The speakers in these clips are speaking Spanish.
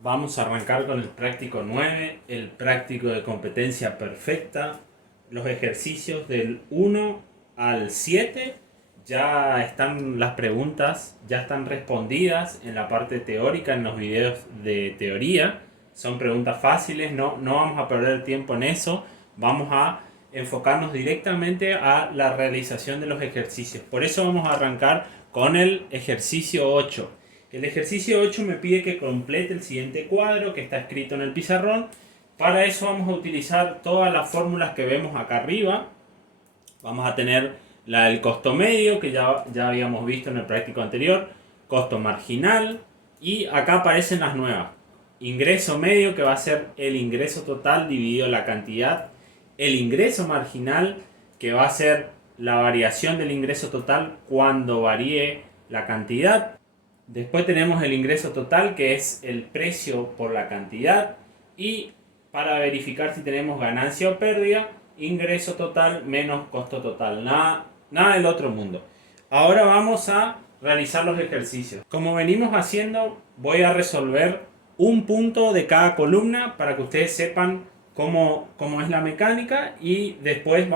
Vamos a arrancar con el práctico 9, el práctico de competencia perfecta. Los ejercicios del 1 al 7 ya están las preguntas, ya están respondidas en la parte teórica, en los videos de teoría. Son preguntas fáciles, no vamos a perder tiempo en eso. Vamos a enfocarnos directamente a la realización de los ejercicios. Por eso vamos a arrancar con el ejercicio 8. El ejercicio 8 me pide que complete el siguiente cuadro que está escrito en el pizarrón. Para eso vamos a utilizar todas las fórmulas que vemos acá arriba. Vamos a tener la del costo medio, que ya habíamos visto en el práctico anterior, costo marginal, y acá aparecen las nuevas. Ingreso medio, que va a ser el ingreso total dividido la cantidad. El ingreso marginal, que va a ser la variación del ingreso total cuando varíe la cantidad. Después tenemos el ingreso total, que es el precio por la cantidad. Y para verificar si tenemos ganancia o pérdida, ingreso total menos costo total. Nada del otro mundo. Ahora vamos a realizar los ejercicios. Como venimos haciendo, voy a resolver un punto de cada columna para que ustedes sepan cómo es la mecánica, y después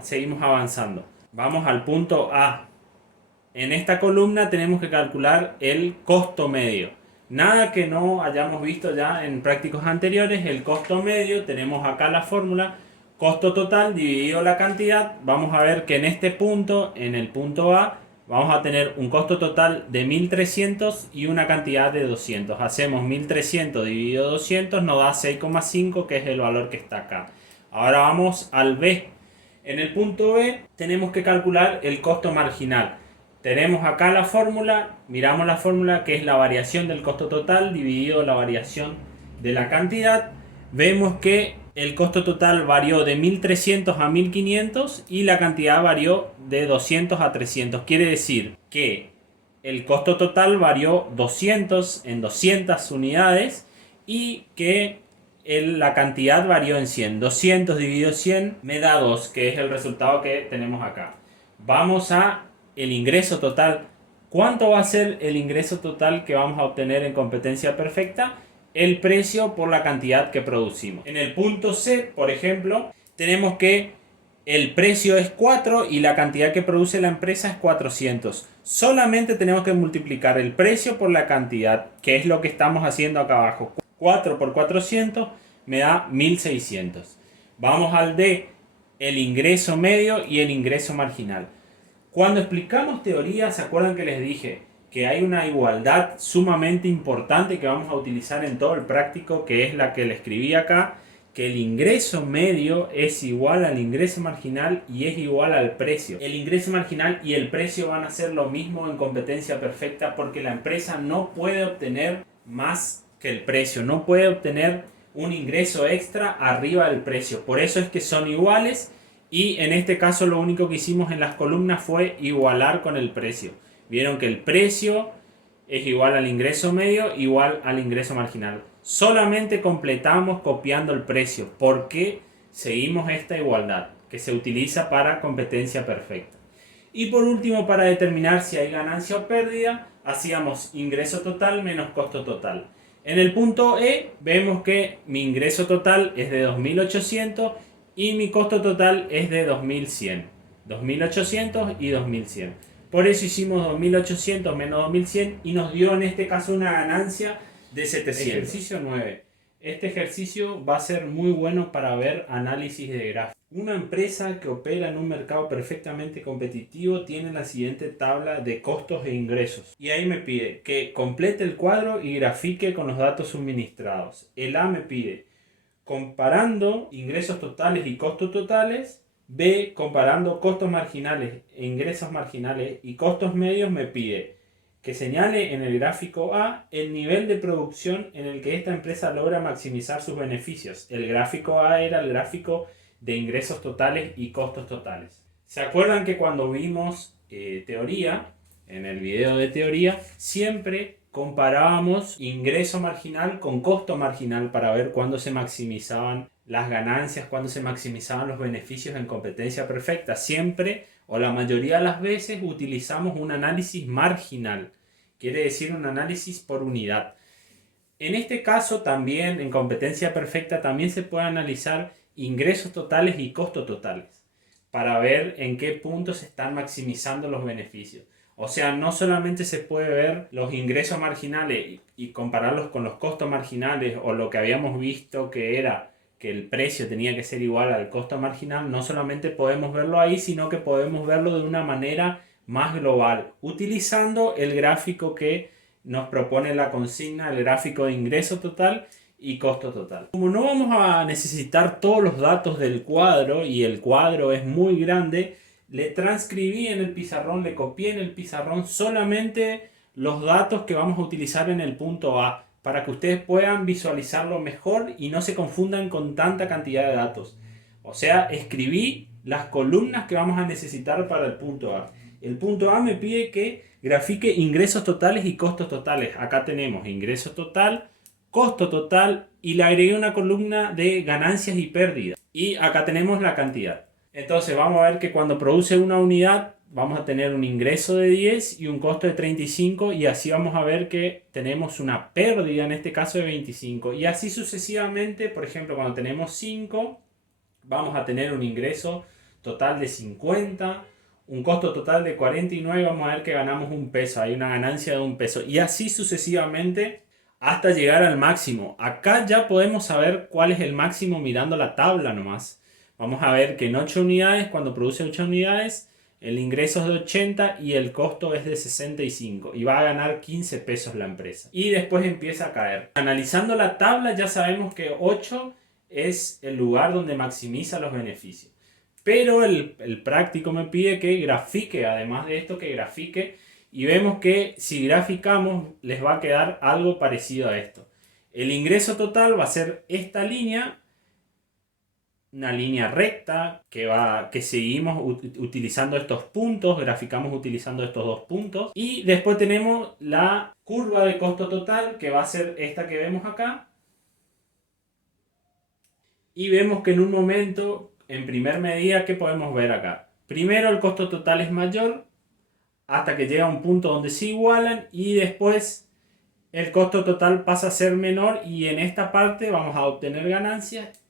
seguimos avanzando. Vamos al punto A. En esta columna tenemos que calcular el costo medio. Nada que no hayamos visto ya en prácticos anteriores. El costo medio, tenemos acá la fórmula, costo total dividido la cantidad. Vamos a ver que en este punto, en el punto A, vamos a tener un costo total de 1300 y una cantidad de 200. Hacemos 1300 dividido 200, nos da 6,5, que es el valor que está acá. Ahora vamos al B. En el punto B tenemos que calcular el costo marginal. Tenemos acá la fórmula, miramos la fórmula, que es la variación del costo total dividido la variación de la cantidad. Vemos que el costo total varió de 1300 a 1500 y la cantidad varió de 200 a 300. Quiere decir que el costo total varió 200 en 200 unidades y que la cantidad varió en 100. 200 dividido 100 me da 2, que es el resultado que tenemos acá. Vamos a el ingreso total. ¿Cuánto va a ser el ingreso total que vamos a obtener en competencia perfecta? El precio por la cantidad que producimos. En el punto C, por ejemplo, tenemos que el precio es 4 y la cantidad que produce la empresa es 400. Solamente tenemos que multiplicar el precio por la cantidad, que es lo que estamos haciendo acá abajo. 4 por 400 me da 1600. Vamos al D, el ingreso medio y el ingreso marginal. Cuando explicamos teoría, ¿se acuerdan que les dije que hay una igualdad sumamente importante que vamos a utilizar en todo el práctico, que es la que le escribí acá? Que el ingreso medio es igual al ingreso marginal y es igual al precio. El ingreso marginal y el precio van a ser lo mismo en competencia perfecta, porque la empresa no puede obtener más que el precio, no puede obtener un ingreso extra arriba del precio. Por eso es que son iguales. Y en este caso lo único que hicimos en las columnas fue igualar con el precio. Vieron que el precio es igual al ingreso medio, igual al ingreso marginal. Solamente completamos copiando el precio, porque seguimos esta igualdad que se utiliza para competencia perfecta. Y por último, para determinar si hay ganancia o pérdida, hacíamos ingreso total menos costo total. En el punto E vemos que mi ingreso total es de 2800 y mi costo total es de 2100. 2800 y 2100. Por eso hicimos 2800 menos 2100 y nos dio en este caso una ganancia de 700. Ejercicio 9. Este ejercicio va a ser muy bueno para ver análisis de gráficos. Una empresa que opera en un mercado perfectamente competitivo tiene la siguiente tabla de costos e ingresos. Y ahí me pide que complete el cuadro y grafique con los datos suministrados. El A me pide comparando ingresos totales y costos totales. B, comparando costos marginales e ingresos marginales y costos medios, me pide que señale en el gráfico A el nivel de producción en el que esta empresa logra maximizar sus beneficios. El gráfico A era el gráfico de ingresos totales y costos totales. ¿Se acuerdan que cuando vimos teoría, en el video de teoría, siempre comparábamos ingreso marginal con costo marginal para ver cuándo se maximizaban las ganancias, cuándo se maximizaban los beneficios en competencia perfecta? Siempre, o la mayoría de las veces, utilizamos un análisis marginal. Quiere decir un análisis por unidad. En este caso también, en competencia perfecta, también se puede analizar ingresos totales y costos totales para ver en qué puntos se están maximizando los beneficios. O sea, no solamente se puede ver los ingresos marginales y compararlos con los costos marginales o lo que habíamos visto que era que el precio tenía que ser igual al costo marginal, no solamente podemos verlo ahí, sino que podemos verlo de una manera más global, utilizando el gráfico que nos propone la consigna, el gráfico de ingreso total y costo total. Como no vamos a necesitar todos los datos del cuadro y el cuadro es muy grande, le transcribí en el pizarrón, le copié en el pizarrón solamente los datos que vamos a utilizar en el punto A para que ustedes puedan visualizarlo mejor y no se confundan con tanta cantidad de datos. O sea, escribí las columnas que vamos a necesitar para el punto A. El punto A me pide que grafique ingresos totales y costos totales. Acá tenemos ingreso total, costo total y le agregué una columna de ganancias y pérdidas. Y acá tenemos la cantidad. Entonces vamos a ver que cuando produce una unidad vamos a tener un ingreso de 10 y un costo de 35 y así vamos a ver que tenemos una pérdida en este caso de 25 y así sucesivamente. Por ejemplo, cuando tenemos 5 vamos a tener un ingreso total de 50, un costo total de 49 y vamos a ver que ganamos un peso, hay una ganancia de un peso y así sucesivamente hasta llegar al máximo. Acá ya podemos saber cuál es el máximo mirando la tabla nomás. Vamos a ver que en 8 unidades, cuando produce 8 unidades, el ingreso es de 80 y el costo es de 65 y va a ganar 15 pesos la empresa. Y después empieza a caer. Analizando la tabla ya sabemos que 8 es el lugar donde maximiza los beneficios. Pero el práctico me pide que grafique, además de esto, que grafique. Y vemos que si graficamos les va a quedar algo parecido a esto. El ingreso total va a ser esta línea, una línea recta que seguimos utilizando estos puntos, graficamos utilizando estos dos puntos. Y después tenemos la curva de costo total que va a ser esta que vemos acá. Y vemos que en un momento, en primer medida, ¿qué podemos ver acá? Primero el costo total es mayor hasta que llega a un punto donde se igualan y después el costo total pasa a ser menor y en esta parte vamos a obtener ganancias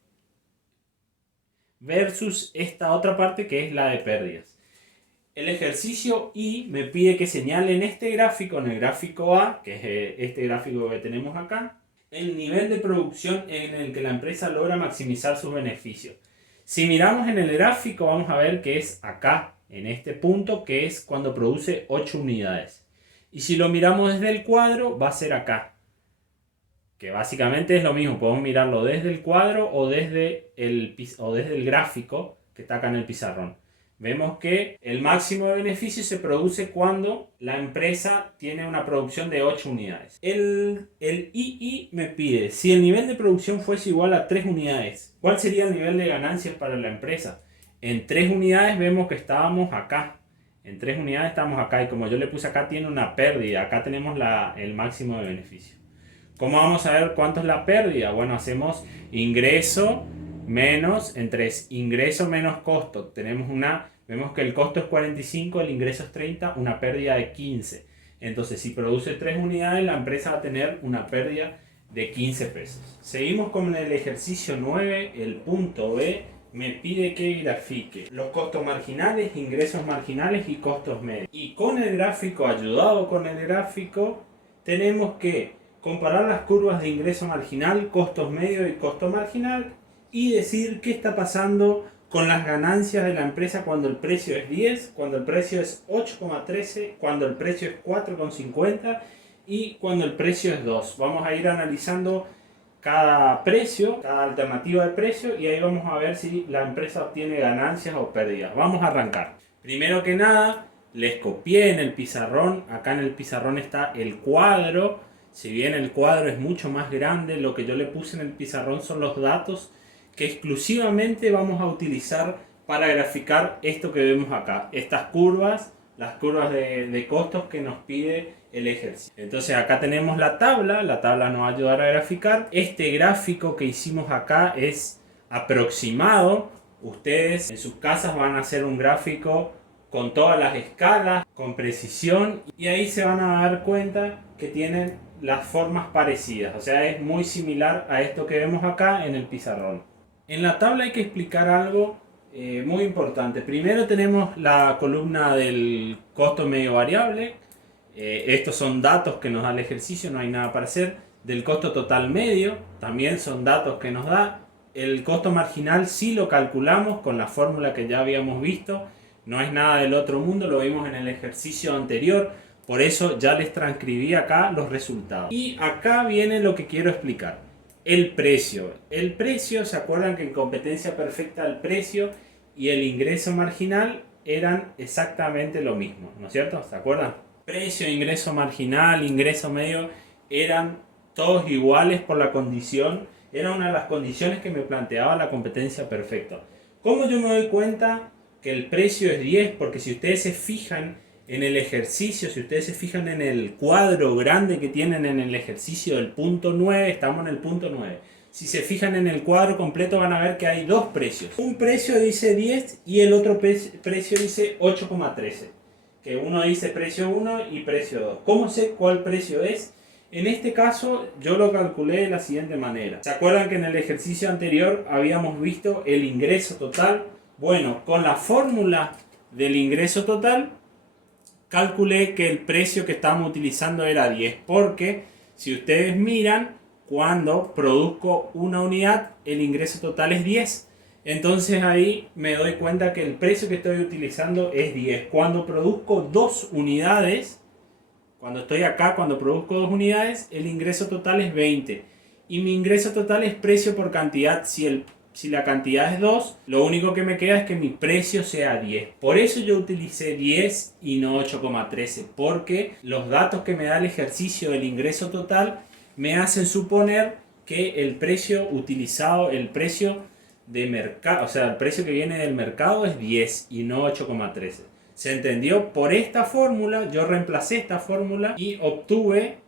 versus esta otra parte que es la de pérdidas. El ejercicio I me pide que señale en este gráfico, en el gráfico A, que es este gráfico que tenemos acá, el nivel de producción en el que la empresa logra maximizar sus beneficios. Si miramos en el gráfico vamos a ver que es acá, en este punto, que es cuando produce 8 unidades. Y si lo miramos desde el cuadro va a ser acá, que básicamente es lo mismo, podemos mirarlo desde el cuadro o desde el gráfico que está acá en el pizarrón. Vemos que el máximo de beneficio se produce cuando la empresa tiene una producción de 8 unidades. El II me pide, si el nivel de producción fuese igual a 3 unidades, ¿cuál sería el nivel de ganancias para la empresa? En 3 unidades vemos que estábamos acá. En 3 unidades estamos acá y como yo le puse acá tiene una pérdida. Acá tenemos el máximo de beneficio. ¿Cómo vamos a ver cuánto es la pérdida? Bueno, hacemos ingreso menos en 3, ingreso menos costo. Vemos que el costo es 45, el ingreso es 30, una pérdida de 15. Entonces, si produce 3 unidades, la empresa va a tener una pérdida de 15 pesos. Seguimos con el ejercicio 9, el punto B. Me pide que grafique los costos marginales, ingresos marginales y costos medios. Y con el gráfico, ayudado con el gráfico, tenemos que comparar las curvas de ingreso marginal, costos medios y costo marginal y decir qué está pasando con las ganancias de la empresa cuando el precio es 10, cuando el precio es 8,13, cuando el precio es 4,50 y cuando el precio es 2. Vamos a ir analizando cada precio, cada alternativa de precio y ahí vamos a ver si la empresa obtiene ganancias o pérdidas. Vamos a arrancar. Primero que nada, les copié en el pizarrón. Acá en el pizarrón está el cuadro. Si bien el cuadro es mucho más grande, lo que yo le puse en el pizarrón son los datos que exclusivamente vamos a utilizar para graficar esto que vemos acá. Estas curvas, las curvas de costos que nos pide el ejercicio. Entonces acá tenemos la tabla nos va a ayudar a graficar. Este gráfico que hicimos acá es aproximado. Ustedes en sus casas van a hacer un gráfico con todas las escalas, con precisión y ahí se van a dar cuenta que tienen las formas parecidas, o sea, es muy similar a esto que vemos acá en el pizarrón. En la tabla hay que explicar algo muy importante. Primero tenemos la columna del costo medio variable. Estos son datos que nos da el ejercicio, no hay nada para hacer. Del costo total medio, también son datos que nos da. El costo marginal sí lo calculamos con la fórmula que ya habíamos visto. No es nada del otro mundo, lo vimos en el ejercicio anterior. Por eso ya les transcribí acá los resultados. Y acá viene lo que quiero explicar. El precio. El precio, ¿se acuerdan que en competencia perfecta el precio y el ingreso marginal eran exactamente lo mismo? ¿No es cierto? ¿Se acuerdan? Precio, ingreso marginal, ingreso medio eran todos iguales por la condición. Era una de las condiciones que me planteaba la competencia perfecta. ¿Cómo yo me doy cuenta que el precio es 10? Porque si ustedes se fijan en el ejercicio, si ustedes se fijan en el cuadro grande que tienen en el ejercicio del punto 9, estamos en el punto 9. Si se fijan en el cuadro completo van a ver que hay dos precios. Un precio dice 10 y el otro precio dice 8,13. Que uno dice precio 1 y precio 2. ¿Cómo sé cuál precio es? En este caso yo lo calculé de la siguiente manera. ¿Se acuerdan que en el ejercicio anterior habíamos visto el ingreso total? Bueno, con la fórmula del ingreso total calculé que el precio que estamos utilizando era 10, porque si ustedes miran, cuando produzco una unidad, el ingreso total es 10. Entonces ahí me doy cuenta que el precio que estoy utilizando es 10. Cuando produzco 2 unidades, cuando estoy acá, cuando produzco 2 unidades, el ingreso total es 20. Y mi ingreso total es precio por cantidad. Si la cantidad es 2, lo único que me queda es que mi precio sea 10. Por eso yo utilicé 10 y no 8,13. Porque los datos que me da el ejercicio del ingreso total me hacen suponer que el precio utilizado, el precio de mercado, o sea, el precio que viene del mercado es 10 y no 8,13. ¿Se entendió? Por esta fórmula, yo reemplacé esta fórmula y obtuve,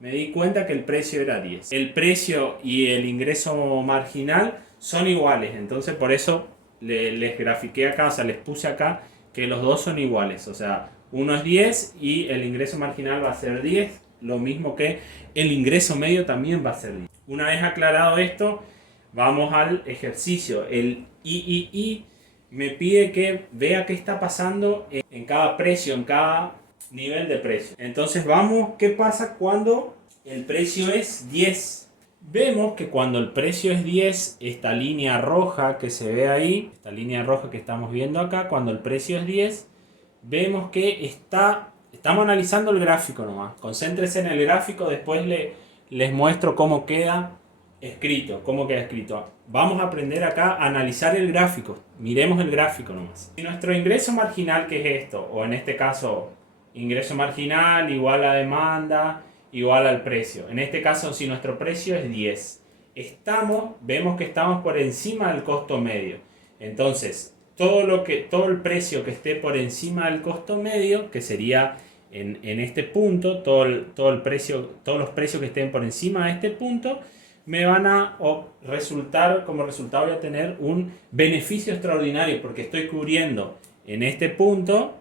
me di cuenta que el precio era 10. El precio y el ingreso marginal son iguales, entonces por eso les grafiqué acá, o sea, les puse acá que los dos son iguales. O sea, uno es 10 y el ingreso marginal va a ser 10, lo mismo que el ingreso medio también va a ser 10. Una vez aclarado esto, vamos al ejercicio. El III me pide que vea qué está pasando en cada precio, en cada nivel de precio. Entonces vamos, ¿qué pasa cuando el precio es 10? Vemos que cuando el precio es 10, esta línea roja que se ve ahí, esta línea roja que estamos viendo acá, cuando el precio es 10, vemos que estamos analizando el gráfico nomás. Concéntrese en el gráfico, después les muestro cómo queda escrito, Vamos a aprender acá a analizar el gráfico. Miremos el gráfico nomás. Si nuestro ingreso marginal, que es esto, o en este caso, ingreso marginal igual a demanda, igual al precio. En este caso, si nuestro precio es 10, vemos que estamos por encima del costo medio. Entonces, todo el precio que esté por encima del costo medio, que sería en este punto, todos los precios que estén por encima de este punto, me van a resultar, como resultado voy a tener un beneficio extraordinario, porque estoy cubriendo en este punto,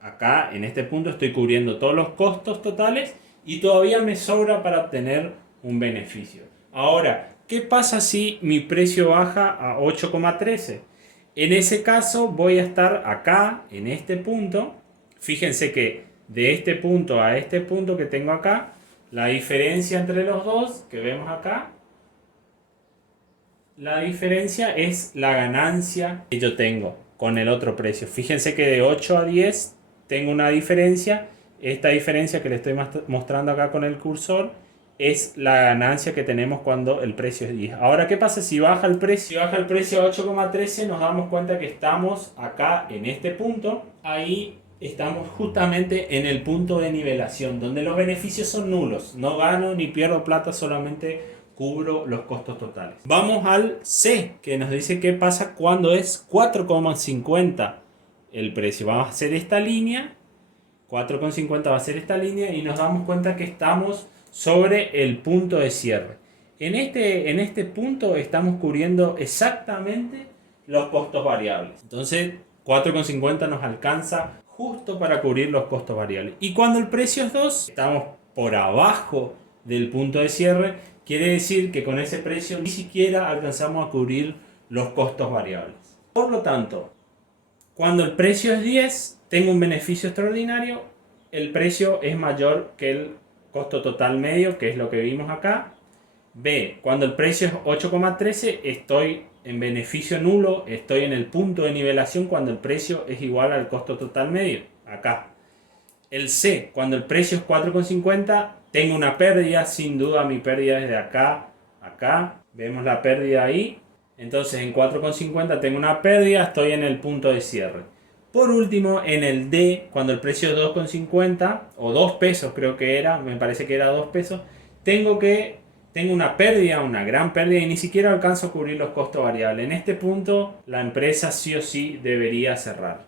acá en este punto estoy cubriendo todos los costos totales y todavía me sobra para obtener un beneficio. Ahora, ¿qué pasa si mi precio baja a 8,13? En ese caso voy a estar acá, en este punto. Fíjense que de este punto a este punto que tengo acá, la diferencia entre los dos que vemos acá, la diferencia es la ganancia que yo tengo con el otro precio. Fíjense que de 8 a 10 tengo una diferencia. Esta diferencia que le estoy mostrando acá con el cursor es la ganancia que tenemos cuando el precio es 10. Ahora, ¿qué pasa si baja el precio? Si baja el precio a 8,13, nos damos cuenta que estamos acá en este punto. Ahí estamos justamente en el punto de nivelación, donde los beneficios son nulos. No gano ni pierdo plata, solamente cubro los costos totales. Vamos al C, que nos dice qué pasa cuando es 4,50 el precio. Vamos a hacer esta línea. 4,50 va a ser esta línea y nos damos cuenta que estamos sobre el punto de cierre. En este punto estamos cubriendo exactamente los costos variables. Entonces 4,50 nos alcanza justo para cubrir los costos variables. Y cuando el precio es 2, estamos por abajo del punto de cierre, quiere decir que con ese precio ni siquiera alcanzamos a cubrir los costos variables. Por lo tanto, cuando el precio es 10, tengo un beneficio extraordinario, el precio es mayor que el costo total medio, que es lo que vimos acá. B, cuando el precio es 8,13, estoy en beneficio nulo, estoy en el punto de nivelación cuando el precio es igual al costo total medio, acá. El C, cuando el precio es 4,50, tengo una pérdida, sin duda mi pérdida es de acá, acá, vemos la pérdida ahí. Entonces en 4,50 tengo una pérdida, estoy en el punto de cierre. Por último, en el D, cuando el precio es 2,50 o 2 pesos creo que era, me parece que era 2 pesos, tengo una pérdida, una gran pérdida y ni siquiera alcanzo a cubrir los costos variables. En este punto la empresa sí o sí debería cerrar.